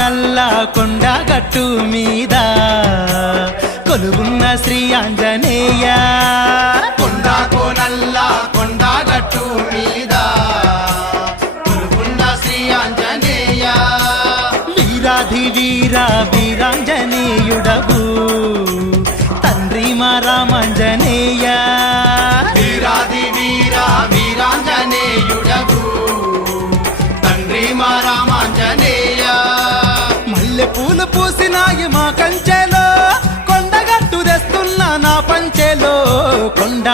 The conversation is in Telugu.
నల్ల కొండగట్టు మీద కొలువున్న శ్రీ ఆంజనేయ. నల్ల కొండగట్టు మీద కొలువున్న శ్రీ ఆంజనేయ. వీరాధి వీర వీరాంజనేయుడవు తండ్రి మా రామాంజనేయ. వీరాధి వీర వీరాంజనేయుడవు తండ్రి మా రామాంజనేయ. మల్లె పూలు పూసినాయి మా కంచెలో, కొండగట్టు తెస్తున్నా నా పంచెలో. కొండ